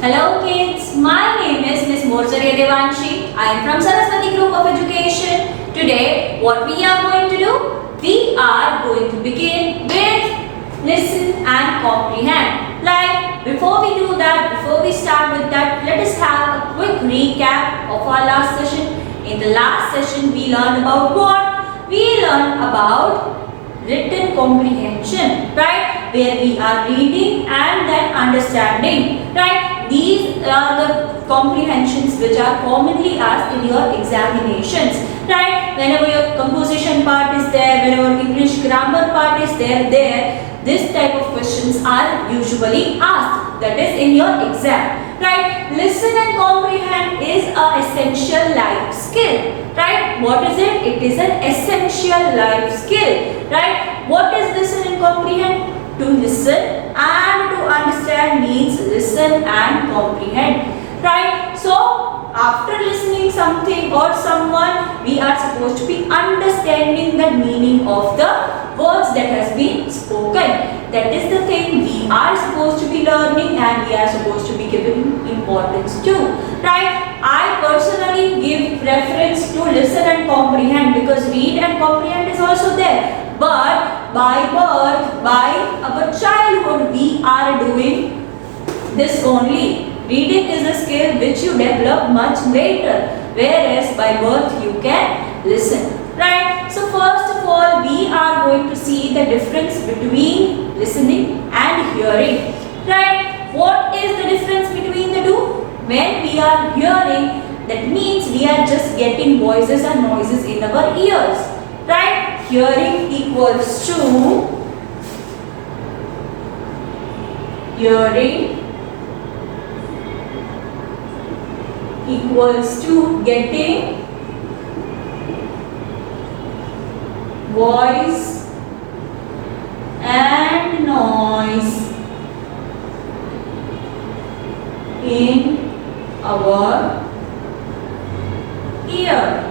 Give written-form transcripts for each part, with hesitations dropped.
Hello kids, my name is Miss Morsarya Devanshi. I am from Saraswati Group of Education. Today, what we are going to do? We are going to begin with listen and comprehend. Like, before we do that, before we start with that, let us have a quick recap of our last session. In the last session, we learned about what? We learned about written comprehension, right? Where we are reading and then understanding, right? These are the comprehensions which are commonly asked in your examinations, right? Whenever your composition part is there, whenever English grammar part is there, this type of questions are usually asked. That is in your exam, right? Listen and comprehend is an essential life skill, right? What is it? It is an essential life skill, right? What is listen and comprehend? To listen and to understand means listen and comprehend, right? So after listening something or someone, we are supposed to be understanding the meaning of the words that has been spoken. That is the thing we are supposed to be learning and we are supposed to be giving importance to, right? I personally give preference to listen and comprehend because read and comprehend is also there. But by birth, by our childhood, we are doing this only. Reading is a skill which you develop much later, whereas by birth you can listen, right? So first of all, we are going to see the difference between listening and hearing, right? What is the difference between the two? When we are hearing, that means we are just getting voices and noises in our ears, right? Hearing equals to getting voice and noise in our ear.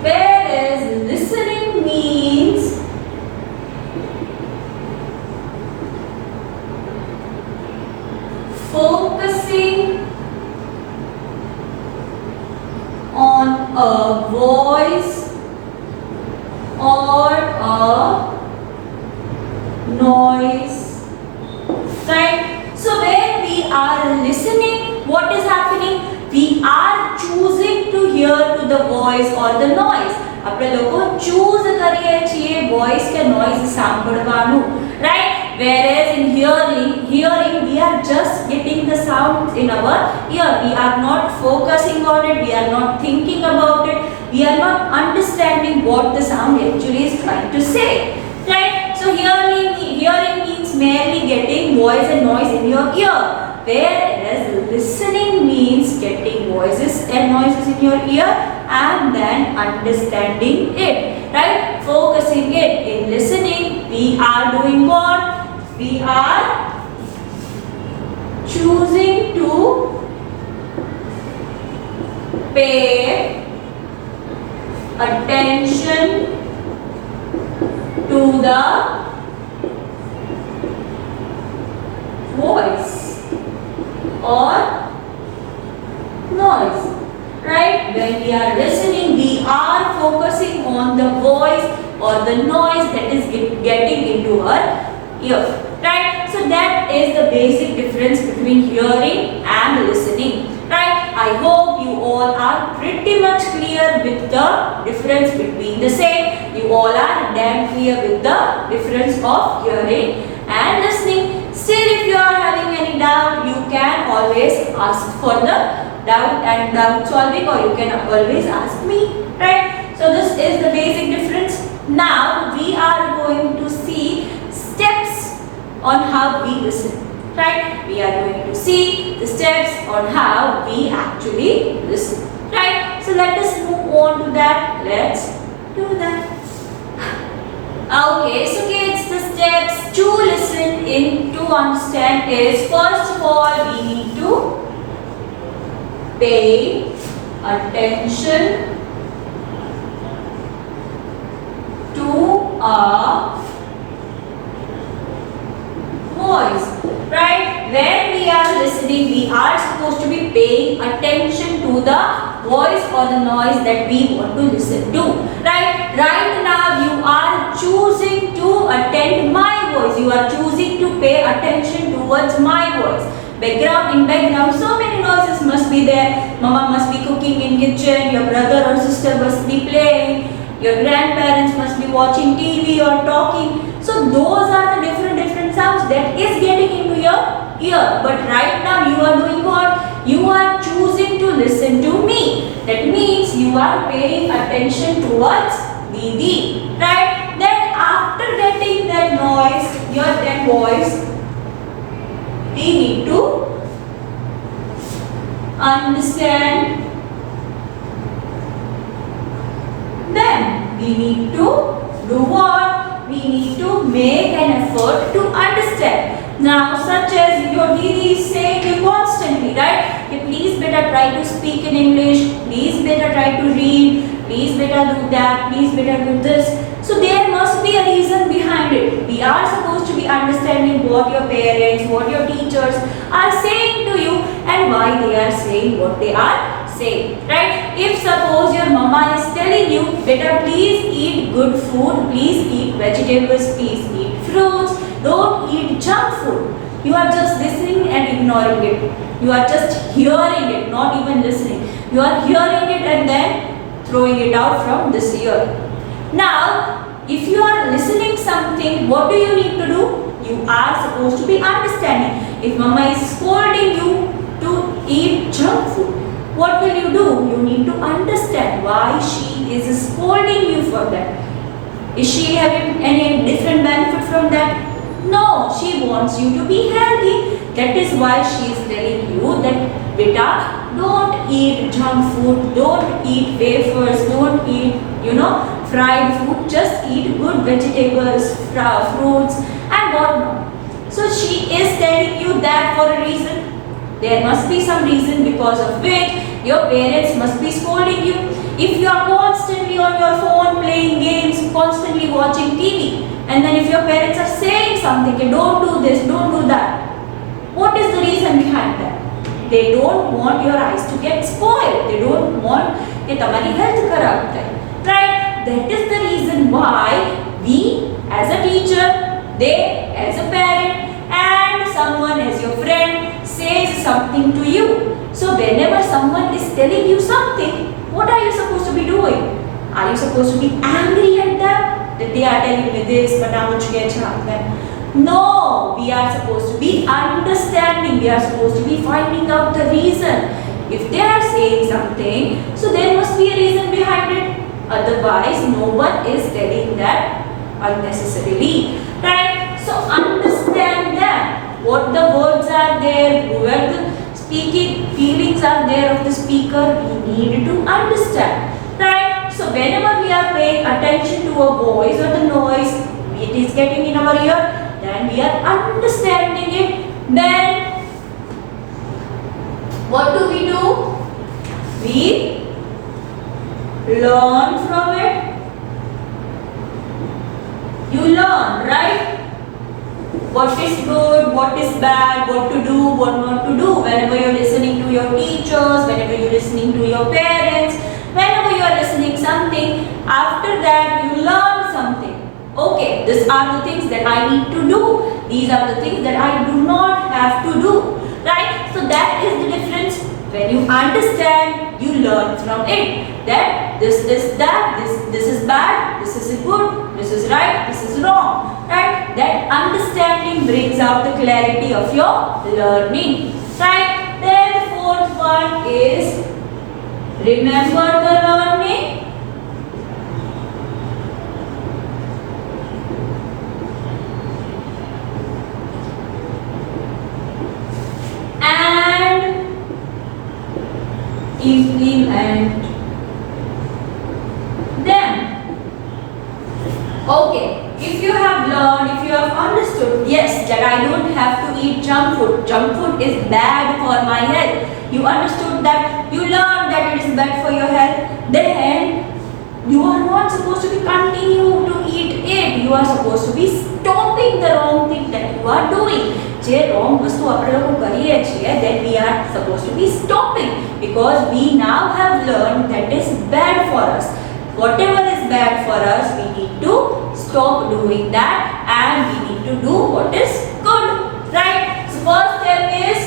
Whereas listening means focusing on a voice or a noise, right? So when we are listening, what is happening? We are choosing to hear to the voice or the noise. આપણે લોકો choose કરીએ છીએ voice કે noise સાંભળવાનું, right? Whereas in hearing we are just getting the sounds in our ear. We are not focusing on it, we are not thinking about it, we are not understanding what the sound actually is trying to say, right? So hearing means merely getting voice and noise in your ear, whereas listening means getting voices and noises in your ear and then understanding it, right? Focusing it. In listening, we are doing what? We are choosing to pay attention to the voice or noise, right? When we are listening, we are focusing on the voice or the noise that is getting into our ear, right? So that is the basic difference between hearing and listening, right? I hope you all are pretty much clear with the difference between the same. You all are damn clear with the difference of hearing and listening. Still, if you are having any doubt, you can always ask for the doubt solving, or you can always ask me, right? So this is the basic difference. Now we are going to see steps on how we listen, right? We are going to see the steps on how we actually listen, right? So let us move on to that. Let's do that. Okay, so kids, the steps to listen in to understand is, first of all, we need to pay attention to a voice, right? When we are listening, we are to the voice or the noise that we want to listen to. Right now you are choosing to attend my voice. You are choosing to pay attention towards my voice. In background, so many noises must be there. Mama must be cooking in kitchen. Your brother or sister must be playing. Your grandparents must be watching TV or talking. So those are the different sounds that is getting into your ear. But right now you are doing what? You are choosing to listen to me. That means you are paying attention towards Didi. Right? Then after getting that noise, that voice, we need to understand. Then we need to do what? We need to make an effort to understand. Now, such as your Didi is saying you constantly, right? Okay, please better try to speak in English. Please better try to read. Please better do that. Please better do this. So there must be a reason behind it. We are supposed to be understanding what your parents, what your teachers are saying to you and why they are saying what they are saying, right? If suppose your mama is telling you, better please eat good food, please eat vegetables, please eat fruits, don't eat junk food. You are just listening and ignoring it. You are just hearing it, not even listening. You are hearing it and then throwing it out from this ear. Now, if you are listening something, what do you need to do? You are supposed to be understanding. If mama is scolding you to eat junk food, what will you do? You need to understand why she is scolding you for that. Is she having any different benefit from that? No, she wants you to be healthy. That is why she is telling you that, beta, don't eat junk food, don't eat wafers, don't eat, fried food, just eat good vegetables, fruits and whatnot. So she is telling you that for a reason. There must be some reason because of which your parents must be scolding you. If you are constantly on your phone playing games, constantly watching TV, and then if your parents are saying something, don't do this, don't do that, what is the reason behind that? They don't want your eyes to get spoiled. They don't want that your health kharab hai. Right? That is the reason why we as a teacher, they as a parent and someone as your friend says something to you. So whenever someone is telling you something, what are you supposed to be doing? Are you supposed to be angry at them? That they are telling me this, but I want to get No, we are supposed to be understanding. We are supposed to be finding out the reason. If they are saying something, so there must be a reason behind it. Otherwise, no one is telling that unnecessarily. Right? So understand that. What the words are there, where the speaking feelings are there of the speaker, we need to understand. Right? So whenever we are paying attention to a voice or the noise, it is getting in our ear, then we are understanding it. Then what do? We learn from it. You learn, right? What is good, what is bad, what to do, what not to do. Whenever you are listening to your teachers, whenever you are listening to your parents, whenever you are listening something, after that you learn something. Okay, these are the things that I need to do. These are the things that I do not have to do. Right? So that is the difference. When you understand, you learn from it. That this is bad, this is good, this is right, this is wrong. Right? That understanding brings out the clarity of your learning. Right? Then the fourth one is remember the learning. And implement them. Okay, if you have learned, if you have understood, yes, that I don't have to eat junk food. Junk food is bad for my health. You understood that, you learned that it is bad for your health. Then You are not supposed to be continue to eat it. You are supposed to be stopping the wrong thing that you are doing. જે wrong વસ્તુ આપણે લોકો કરીએ છીએ, that we are supposed to be stopping, because we now have learned that is bad for us. Whatever is bad for us, we need to stop doing that and we need to do what is good, right? So first step is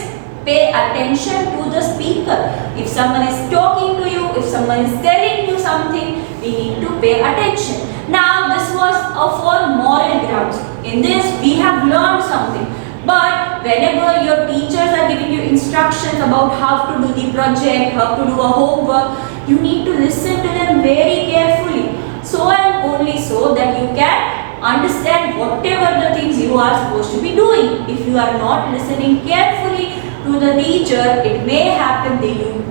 pay attention to the speaker. If someone is talking to you, if someone is telling you something, we need to pay attention. Now this was for moral grounds. In this we have learned something. But whenever your teachers are giving you instructions about how to do the project, how to do a homework, you need to listen to them very carefully. So and only so that you can understand whatever the things you are supposed to be doing. If you are not listening carefully to the teacher, it may happen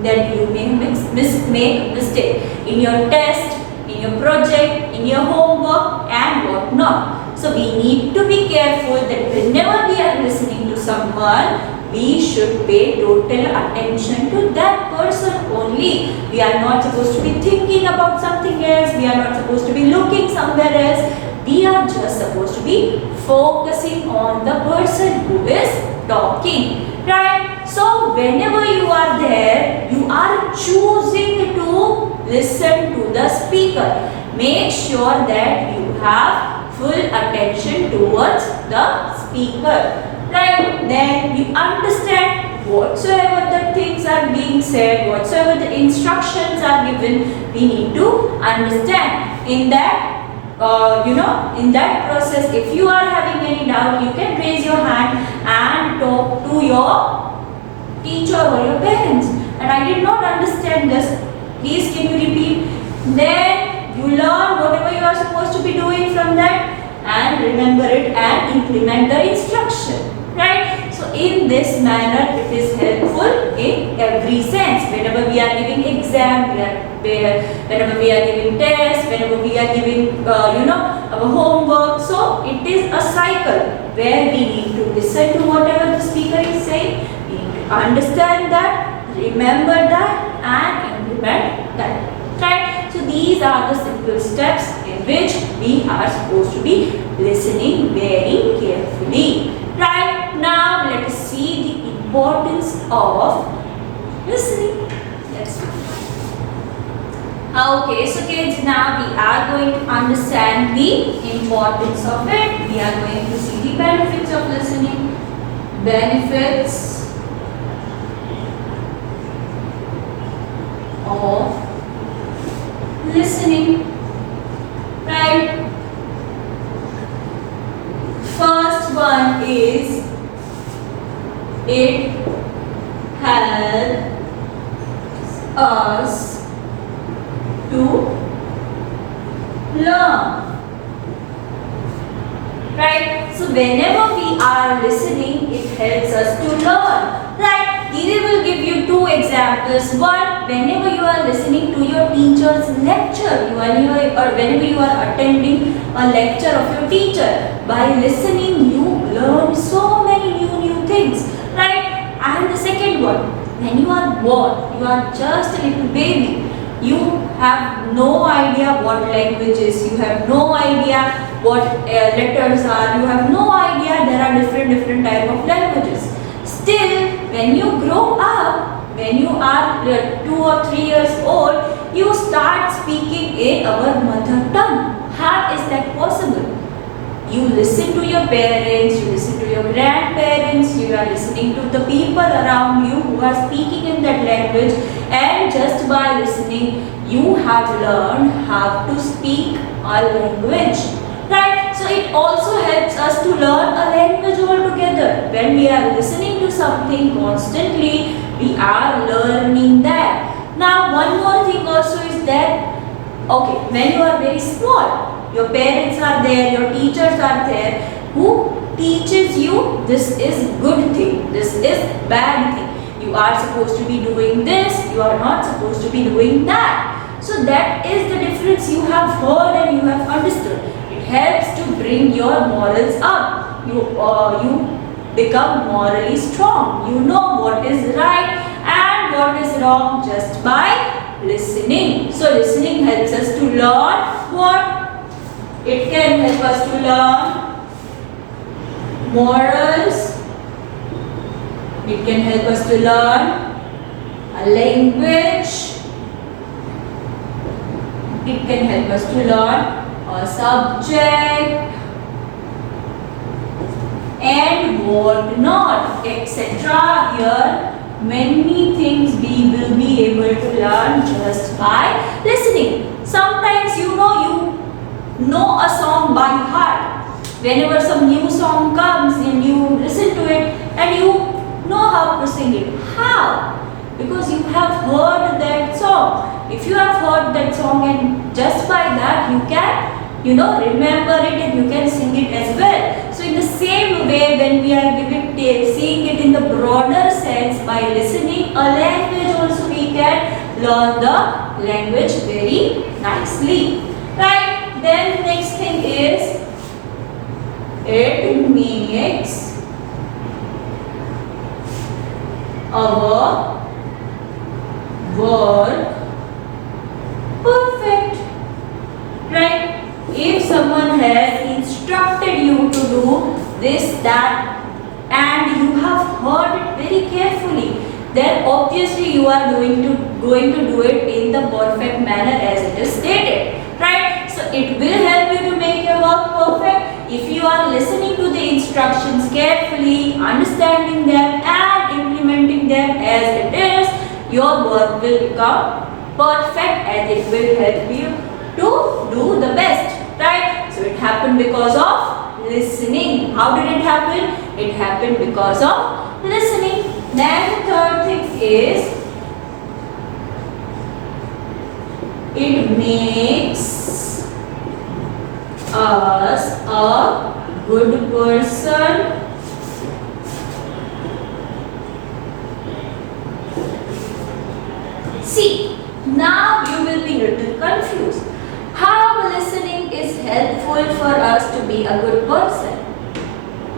that you may make a mistake in your test, in your project, in your homework and whatnot. So we need to be careful that whenever we are listening to someone, we should pay total attention to that person only. We are not supposed to be thinking about something else. We are not supposed to be looking somewhere else. We are just supposed to be focusing on the person who is talking, right? So whenever you are there, you are choosing to listen to the speaker. Make sure that you have full attention towards the speaker, right? Then you understand whatsoever the things are being said, whatsoever the instructions are given, we need to understand. In that in that process, if you are having any doubt, you can raise your hand and talk to your teacher or your parents. And I did not understand this, please can you repeat? Then you learn whatever you are supposed to be doing from that and remember it and implement the instruction, right? So in this manner it is helpful in every sense. Whenever we are giving exam, whenever we are giving test, whenever we are giving our homework, so it is a cycle where we need to listen to whatever the speaker is saying, we need to understand that, remember that and implement that, right? So these are the simple steps in which we are supposed to be listening very carefully, right? Now let us see the importance of listening. Let's do it. Okay, so kids, now we are going to understand the importance of it. We are going to see the benefits of listening. Benefits of listening, right? First one is it helps us to learn, right? So whenever we are listening, it helps us to learn, right? Didi will give you two examples. One, whenever you are listening to your teacher's lecture, or whenever you are attending a lecture of your teacher, by listening you learn so many new things, right? And the second one, when you are born, you are just a little baby, you have no idea what language is, you have no idea what letters are, you have no idea there are different type of languages. Still, when you grow up, when you are 2 or 3 years old, you start speaking in our mother tongue. How is that possible? You listen to your parents, you listen to your grandparents, you are listening to the people around you who are speaking in that language, and just by listening you have learned how to speak a language, right? So it also helps us to learn a language altogether. When we are listening to something constantly, we are learning that. Now one more thing also is that, okay, when you are very small, your parents are there, your teachers are there, who teaches you this is good thing, this is bad thing. You are supposed to be doing this, you are not supposed to be doing that. So that is the difference you have heard and you have understood. It helps to bring your morals up. You become morally strong. You know what is right and what is wrong just by listening. So listening helps us to learn what? It can help us to learn morals. It can help us to learn a language. It can help us to learn a subject and what not, etc. Here many things we will be able to learn just by listening. Sometimes you know a song by heart. Whenever some new song comes and you listen to it and you know how to sing it. How? Because you have heard that song. If you have heard that song and just by that you can remember it and you can sing it as well. So in the same way, when we are seeing it in the broader sense, by listening a language also we can learn the language very nicely. Right? Then next thing is, it makes our work perfect. Right? If someone has instructed you to do this, that, and you have heard it very carefully, then obviously you are going to do it in the perfect manner as it is stated. Right? So it will help you to make your work perfect if you are listening to the instructions carefully, understanding them and implementing them as it is. Your work will become perfect and it will help you to do the best. Right? So it happened because of listening. How did it happen? It happened because of listening. Then the third thing is, it makes us a good person. See, now you will be a little confused. How listening is helpful for us to be a good person?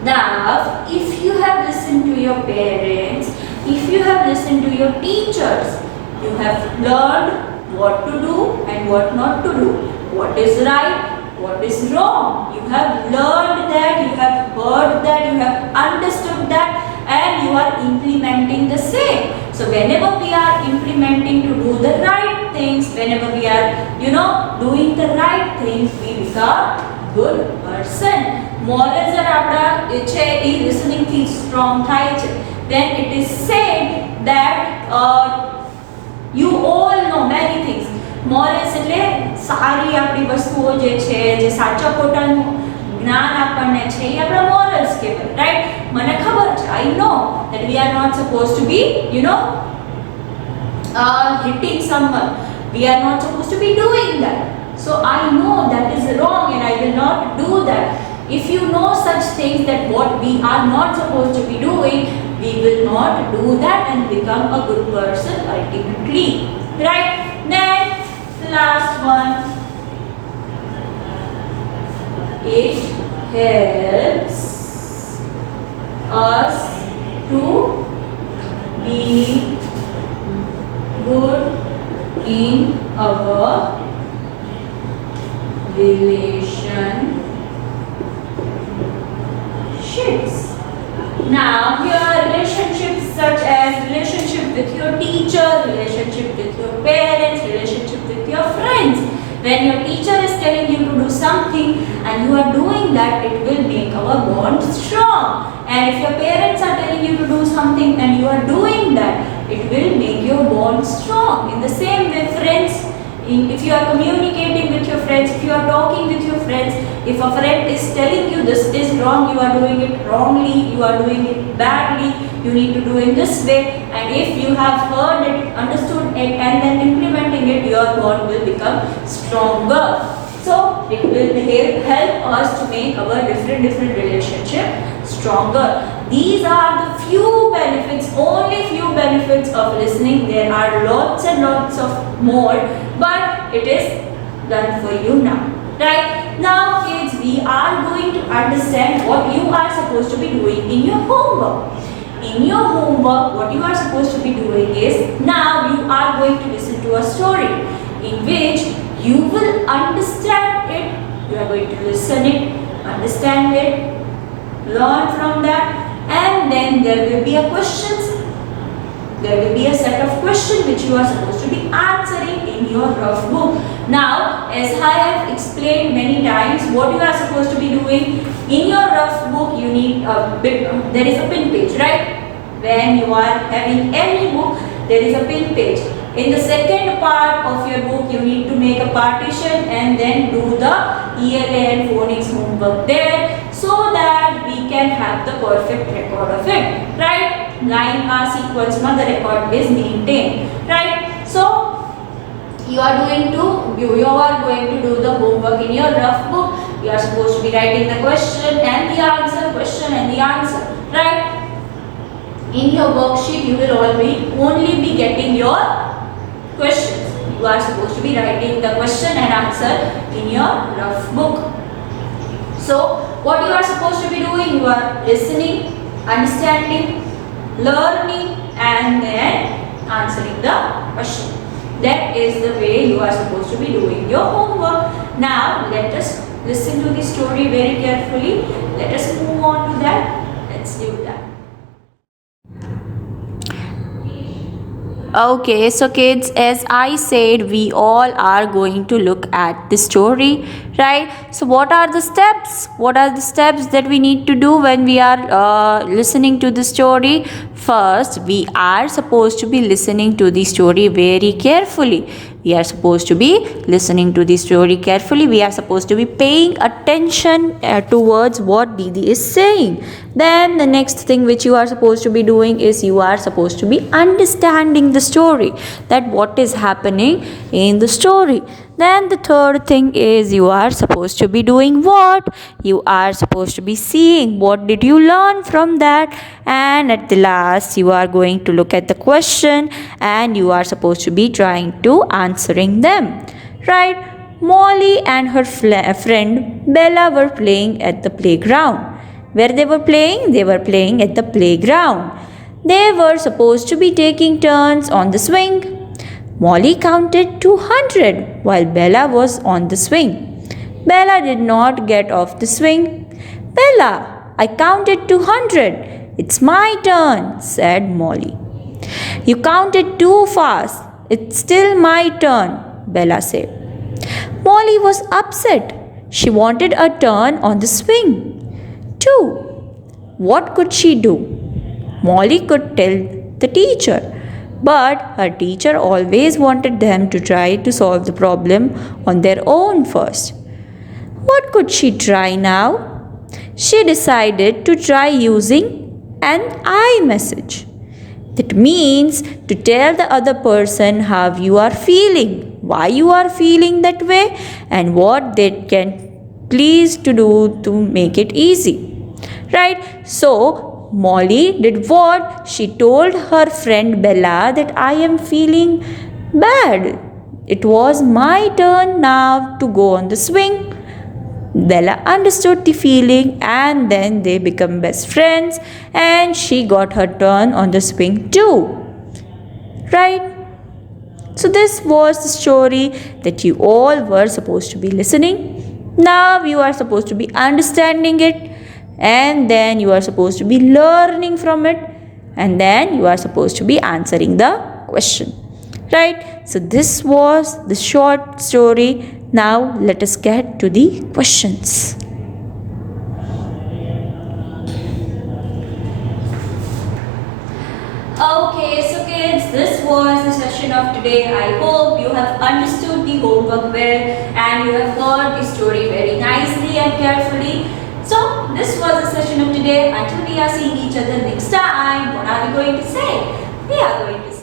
Now, if you have listened to your parents, if you have listened to your teachers, you have learned what to do and what not to do, what is right, what is wrong. You have learned that, you have heard that, you have understood that, and you are implementing the same. So whenever we are implementing to do the right things, whenever we are doing the right things, we become good person. Morals are આપડા છે એ listening થી strong થાય છે. Then it is said that you all know many things. Morals એટલે સારી આપણી વસ્તુઓ જે છે, જે સાચા ખોટાનું જ્ઞાન આપણને છે, એ આપણા morals કહેવાય. રાઈટ? મને ખબર છે, I know that we are not supposed to be hitting someone. We are not supposed to be doing that. So I know that is wrong and I will not do that. If you know such things that what we are not supposed to be doing, we will not do that and become a good person ultimately. Right? Then the last one, it helps us to be good in our relationships. Now, here relationships such as relationship with your teacher, relationship with your parents, relationship with your friends. When your teacher is telling you to do something and you are doing that, it will make our bond strong. And if your parents are telling you to do something and you are doing that, it will make your bond strong. In the same way, friends, if you are communicating with your friends, if you are talking with your friends, if a friend is telling you this is wrong, you are doing it wrongly, you are doing it badly, you need to do it this way, and if you have heard it, understood it, and then implementing it, your bond will become stronger. So it will help us to make our different relationship stronger. These are the few benefits, only few benefits of listening. There are lots and lots of more, but it is done for you now. Right? Now kids, we are going to understand what you are supposed to be doing in your homework. In your homework, what you are supposed to be doing is, now you are going to listen to a story in which you will understand it. You are going to listen it, understand it, learn from that, and then there will be a questions. There will be a set of questions which you are supposed to be answering in your rough book. Now, as I have explained many times, what you are supposed to be doing in your rough book, you need a bit. There is a pin page, right? When you are having any book, there is a pin page. In the second part of your book, you need to make a partition and then do the ELA and phonics homework there, so that we can have the perfect record of it, right? Line R sequence, the record is maintained, right? So you are going to do the homework in your rough book. You are supposed to be writing the question and the answer, right? In your worksheet, you will only be getting your questions. You are supposed to be writing the question and answer in your rough book. So, what you are supposed to be doing? You are listening, understanding, learning, and then answering the question. That is the way you are supposed to be doing your homework. Now, let us listen to the story very carefully. Let us move on to that. Let's do that. Okay, so kids, as I said, we all are going to look at the story, right? So what are the steps? What are the steps that we need to do when we are listening to the story? First, we are supposed to be listening to the story very carefully. We are supposed to be listening to the story carefully. We are supposed to be paying attention towards what Didi is saying. Then the next thing which you are supposed to be doing is you are supposed to be understanding the story, that what is happening in the story. Then the third thing is you are supposed to be doing what? You are supposed to be seeing what did you learn from that, and at the last you are going to look at the question and you are supposed to be trying to answering them, right? Molly and her friend Bella were playing at the playground. Where they were playing? They were playing at the playground. They were supposed to be taking turns on the swing. Molly counted 200 while Bella was on the swing. Bella did not get off the swing. Bella, I counted 200. It's my turn, said Molly. You counted too fast. It's still my turn, Bella said. Molly was upset. She wanted a turn on the swing too. What could she do? Molly could tell the teacher, but her teacher always wanted them to try to solve the problem on their own first. What could she try now? She decided to try using an iMessage. That means to tell the other person how you are feeling, why you are feeling that way, and what they can please to do to make it easy. Right? So, Molly did what? She told her friend Bella that I am feeling bad. It was my turn now to go on the swing. Bella understood the feeling and then they become best friends and she got her turn on the swing too. Right? So this was the story that you all were supposed to be listening. Now you are supposed to be understanding it and then you are supposed to be learning from it and then you are supposed to be answering the question. Right? So this was the short story. Now let us get to the questions. Okay, so kids, this was the session of today. I hope you have understood the homework well and you have heard the story very nicely and carefully. So this was the session of today. Until we are seeing each other next time, what are we going to say? We are going to